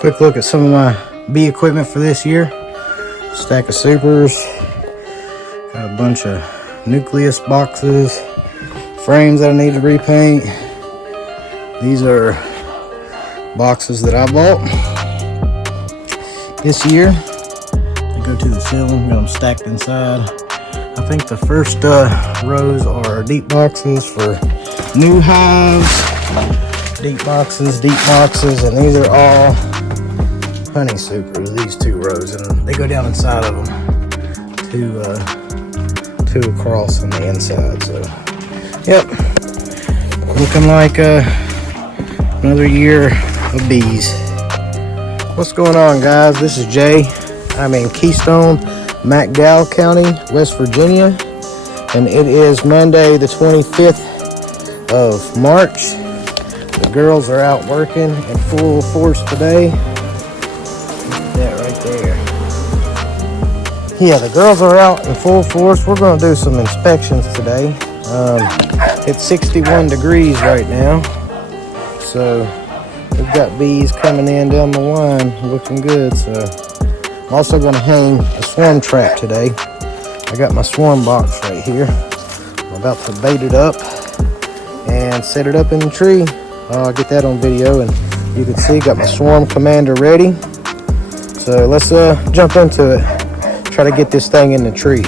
Quick look at some of my bee equipment for this year. Stack of supers. Got a bunch of nucleus boxes. Frames that I need to repaint. These are boxes that I bought this year. They go to the ceiling, got them stacked inside. I think the first rows are deep boxes for new hives. Deep boxes, and these are all honey supers, these 2 rows, and they go down inside of them, two across on the inside. So yep, looking like another year of bees. What's going on, guys? This is Jay. I'm in Keystone, McDowell County, West Virginia, and it is Monday the 25th of March. The girls are out working in full force today. That right there. Yeah, the girls are out in full force. We're going to do some inspections today. It's 61 degrees right now, so we've got bees coming in down the line, looking good. So I'm also going to hang a swarm trap today. I got my swarm box right here. I'm about to bait it up and set it up in the tree. I'll get that on video, and you can see got my swarm commander ready. So let's jump into it. Try to get this thing in the tree.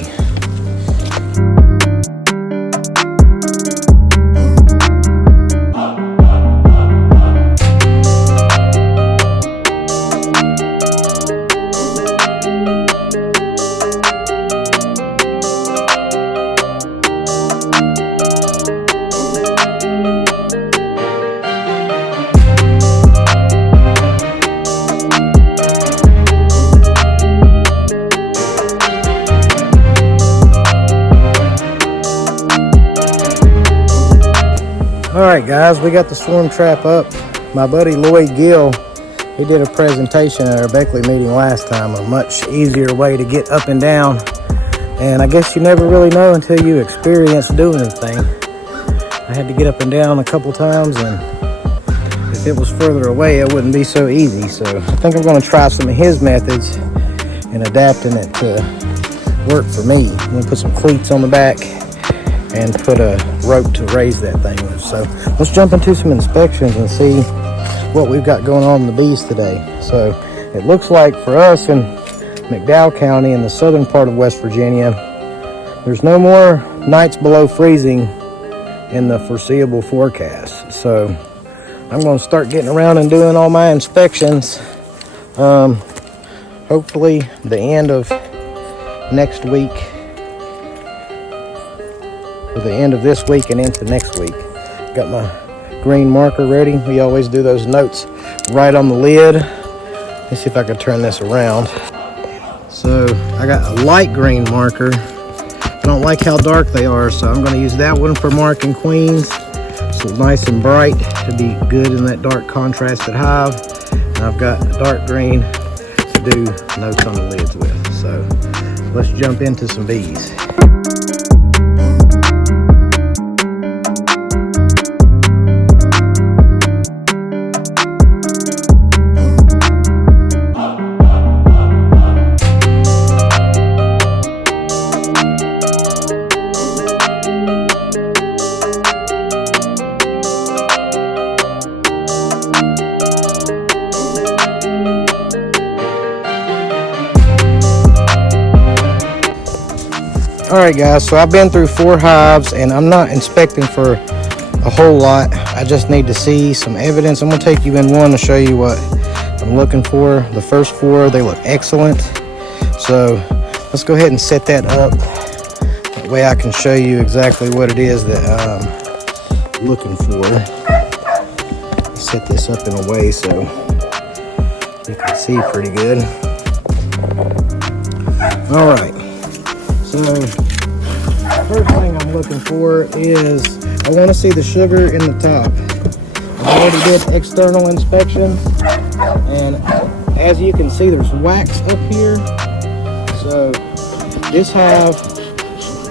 Alright guys, we got the swarm trap up. My buddy Lloyd Gill, he did a presentation at our Beckley meeting last time, a much easier way to get up and down. And I guess you never really know until you experience doing the thing. I had to get up and down a couple times, and if it was further away it wouldn't be so easy. So I think I'm going to try some of his methods and adapting it to work for me. I'm going to put some cleats on the back and put a rope to raise that thing with. So let's jump into some inspections and see what we've got going on in the bees today. So it looks like for us in McDowell County in the southern part of West Virginia, there's no more nights below freezing in the foreseeable forecast. So I'm going to start getting around and doing all my inspections. Hopefully the end of next week, or the end of this week and into next week. Got my green marker ready. We always do those notes right on the lid. Let's see if I can turn this around. So I got a light green marker. I don't like how dark they are, so I'm going to use that one for marking queens. So nice and bright to be good in that dark contrasted hive. And I've got a dark green to do notes on the lids with. So let's jump into some bees. Alright guys, so I've been through 4 hives and I'm not inspecting for a whole lot. I just need to see some evidence. I'm going to take you in one to show you what I'm looking for. The first 4, they look excellent. So let's go ahead and set that up. That way I can show you exactly what it is that I'm looking for. Set this up in a way so you can see pretty good. Alright. So, first thing I'm looking for is, I want to see the sugar in the top. I already did external inspections, and as you can see, there's wax up here. So, this hive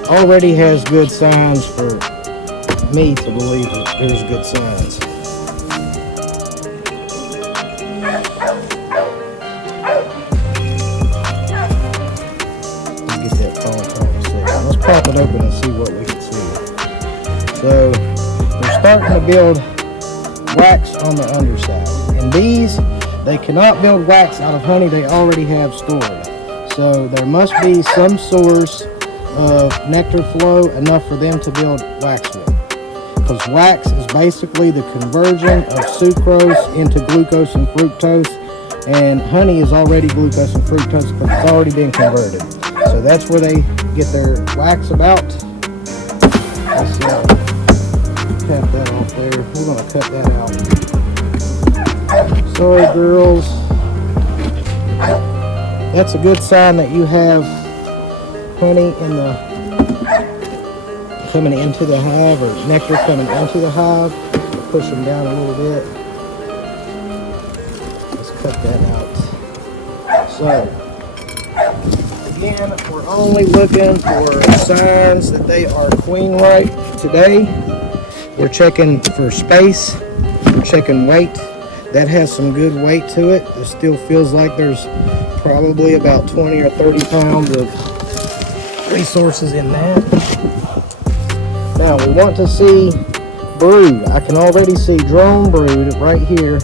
already has good signs for me to believe that there's good signs. open and see what we can see. So they're starting to build wax on the underside. And bees, they cannot build wax out of honey they already have stored. So there must be some source of nectar flow enough for them to build wax with. Because wax is basically the conversion of sucrose into glucose and fructose. And honey is already glucose and fructose because it's already been converted. So that's where they get their wax about. Let's tap that off there. We're going to cut that out. Sorry, girls. That's a good sign that you have honey in the coming into the hive, or nectar coming into the hive. Push them down a little bit. Let's cut that out. So again, we're only looking for signs that they are queen right today. We're checking for space. We're checking weight. That has some good weight to it. It still feels like there's probably about 20 or 30 pounds of resources in that. Now we want to see brood. I can already see drone brood right here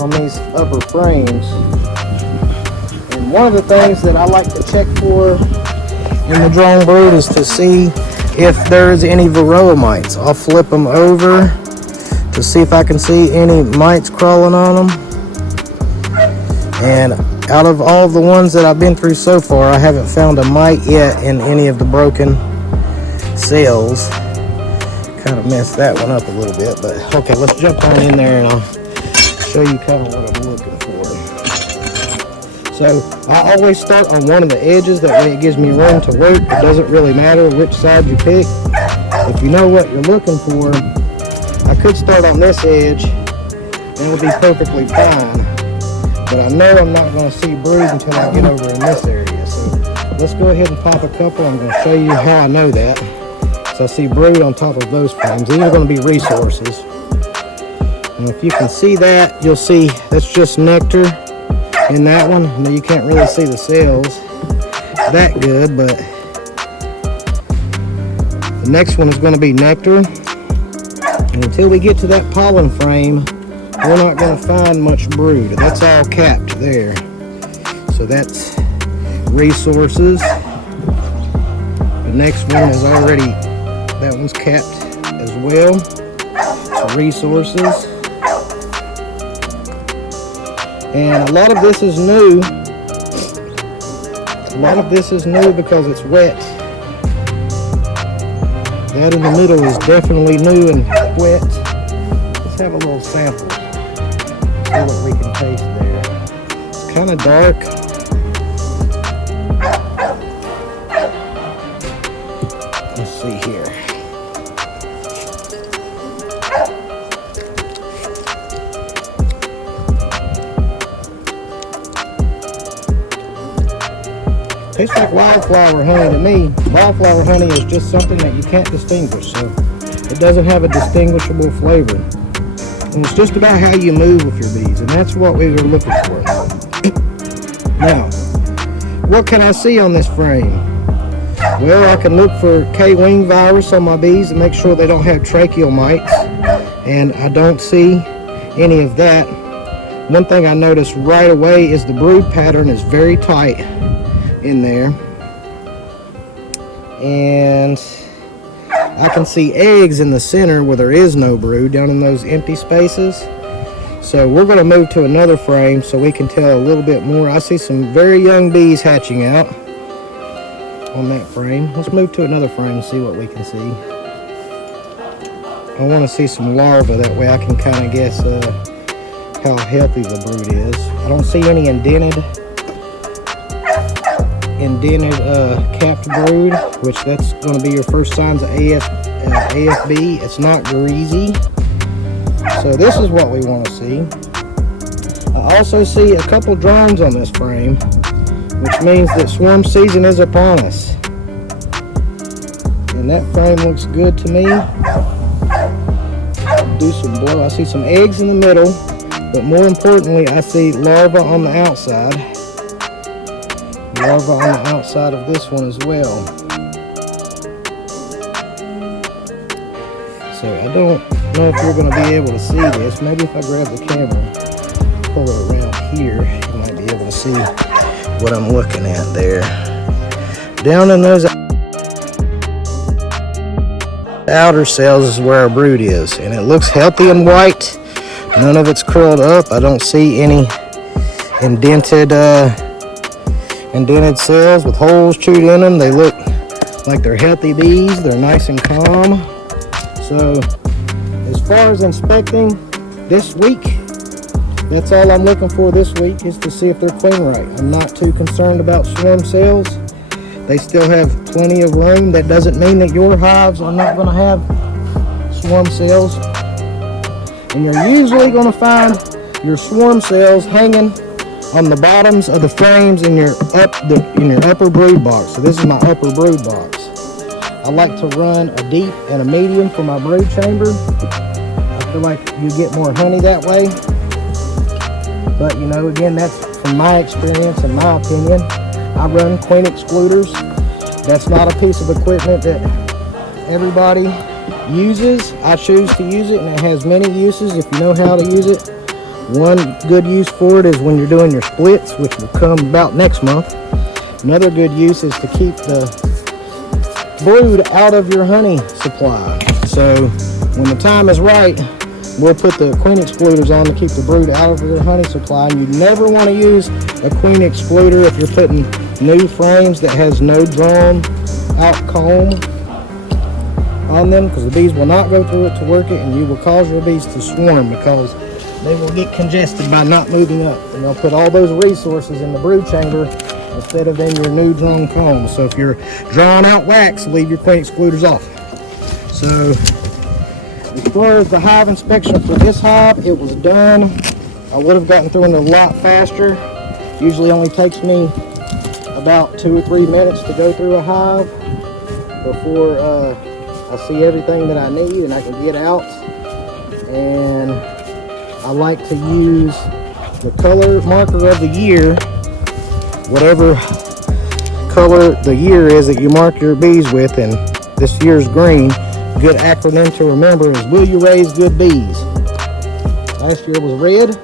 on these upper frames. And one of the things that I like to check for in the drone brood is to see if there's any varroa mites. I'll flip them over to see if I can see any mites crawling on them. And out of all the ones that I've been through so far, I haven't found a mite yet in any of the broken cells. Kind of messed that one up a little bit, but okay, let's jump on in there and I'll show you kind of what I'm looking for. So I always start on one of the edges, that way it gives me room to work. It doesn't really matter which side you pick. If you know what you're looking for, I could start on this edge and it would be perfectly fine. But I know I'm not going to see brood until I get over in this area. So let's go ahead and pop a couple. I'm going to show you how I know that. So I see brood on top of those frames. These are going to be resources. And if you can see that, you'll see that's just nectar in that one. Now you can't really see the cells that good, but the next one is going to be nectar. And until we get to that pollen frame, we're not going to find much brood. That's all capped there. So that's resources. The next one is already, that one's capped as well. So resources. And a lot of this is new. A lot of this is new because it's wet. That in the middle is definitely new and wet. Let's have a little sample. See what we can taste there. It's kind of dark. Let's see here. Tastes like wildflower honey to me. Wildflower honey is just something that you can't distinguish, so it doesn't have a distinguishable flavor. And it's just about how you move with your bees, and that's what we were looking for. Now, what can I see on this frame? Well, I can look for K-wing virus on my bees and make sure they don't have tracheal mites, and I don't see any of that. One thing I noticed right away is the brood pattern is very tight in there, and I can see eggs in the center where there is no brood, down in those empty spaces. So we're going to move to another frame so we can tell a little bit more. I see some very young bees hatching out on that frame. Let's move to another frame and see what we can see. I want to see some larvae, that way I can kind of guess how healthy the brood is. I don't see any indented capped brood, which that's going to be your first signs of AFB. It's not greasy. So this is what we want to see. I also see a couple drones on this frame, which means that swarm season is upon us. And that frame looks good to me. Do some blow. I see some eggs in the middle, but more importantly, I see larvae on the outside. Larvae on the outside of this one as well. So I don't know if you're going to be able to see this. Maybe if I grab the camera, pull it around here, you might be able to see what I'm looking at there. Down in those outer cells is where our brood is, and it looks healthy and white. None of it's curled up. I don't see any indented cells with holes chewed in them. They look like they're healthy bees. They're nice and calm. So as far as inspecting this week, that's all I'm looking for this week, is to see if they're queen right. I'm not too concerned about swarm cells. They still have plenty of room. That doesn't mean that your hives are not going to have swarm cells. And you're usually going to find your swarm cells hanging on the bottoms of the frames in your upper brood box. So this is my upper brood box. I like to run a deep and a medium for my brood chamber. I feel like you get more honey that way. But you know, again, that's from my experience and my opinion. I run queen excluders. That's not a piece of equipment that everybody uses. I choose to use it, and it has many uses if you know how to use it. One good use for it is when you're doing your splits, which will come about next month. Another good use is to keep the brood out of your honey supply. So when the time is right, we'll put the queen excluders on to keep the brood out of your honey supply. And you never want to use a queen excluder if you're putting new frames that has no drawn out comb on them, because the bees will not go through it to work it, and you will cause your bees to swarm because they will get congested by not moving up. And they'll put all those resources in the brood chamber instead of in your new drawn comb. So if you're drawing out wax, leave your queen excluders off. So as far as the hive inspection for this hive, it was done. I would have gotten through it a lot faster. Usually only takes me about 2 or 3 minutes to go through a hive before I see everything that I need and I can get out. And I like to use the color marker of the year, whatever color the year is that you mark your bees with, and this year's green. Good acronym to remember is Will You Raise Good Bees? Last year was red.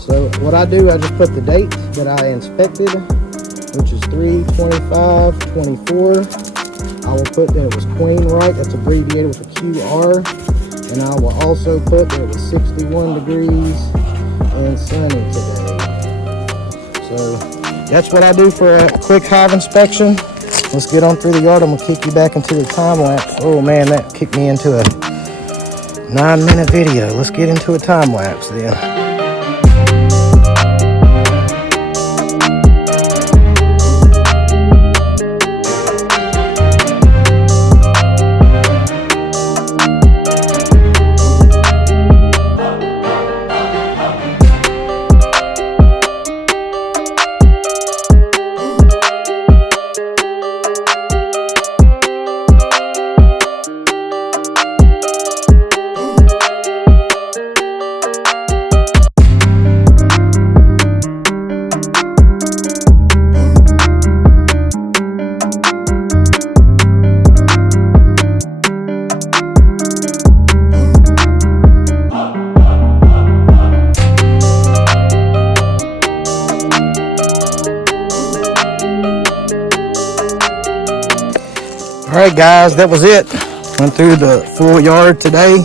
So what I do, I just put the date that I inspected, which is 3/25/24. I will put that it was queen right. That's abbreviated with a QR. And I will also put that it was 61 degrees and sunny today. So that's what I do for a quick hive inspection. Let's get on through the yard. I'm gonna kick you back into the time lapse. Oh man, that kicked me into a 9-minute video. Let's get into a time lapse then. Alright guys, that was it. Went through the full yard today,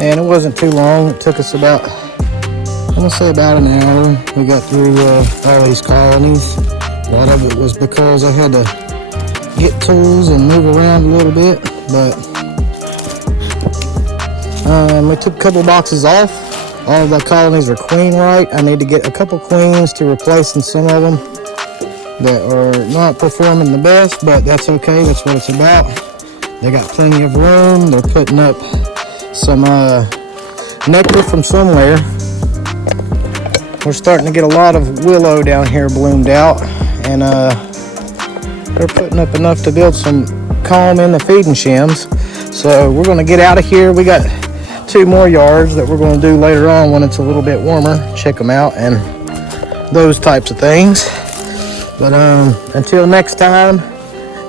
and it wasn't too long. It took us about, I'm gonna say about an hour. We got through all these colonies. A lot of it was because I had to get tools and move around a little bit, but we took a couple boxes off. All of the colonies are queen right. I need to get a couple queens to replace in some of them that are not performing the best, but that's okay. That's what it's about. They got plenty of room. They're putting up some nectar from somewhere. We're starting to get a lot of willow down here bloomed out, and they're putting up enough to build some comb in the feeding shims. So we're going to get out of here. We got 2 more yards that we're going to do later on when it's a little bit warmer. Check them out and those types of things. But until next time,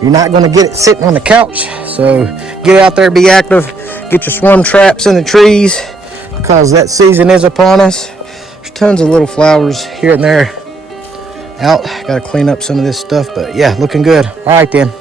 you're not going to get it sitting on the couch. So get out there, be active, Get your swarm traps in the trees because that season is upon us. There's tons of little flowers here and there out. Got to clean up some of this stuff, but yeah, looking good. All right then.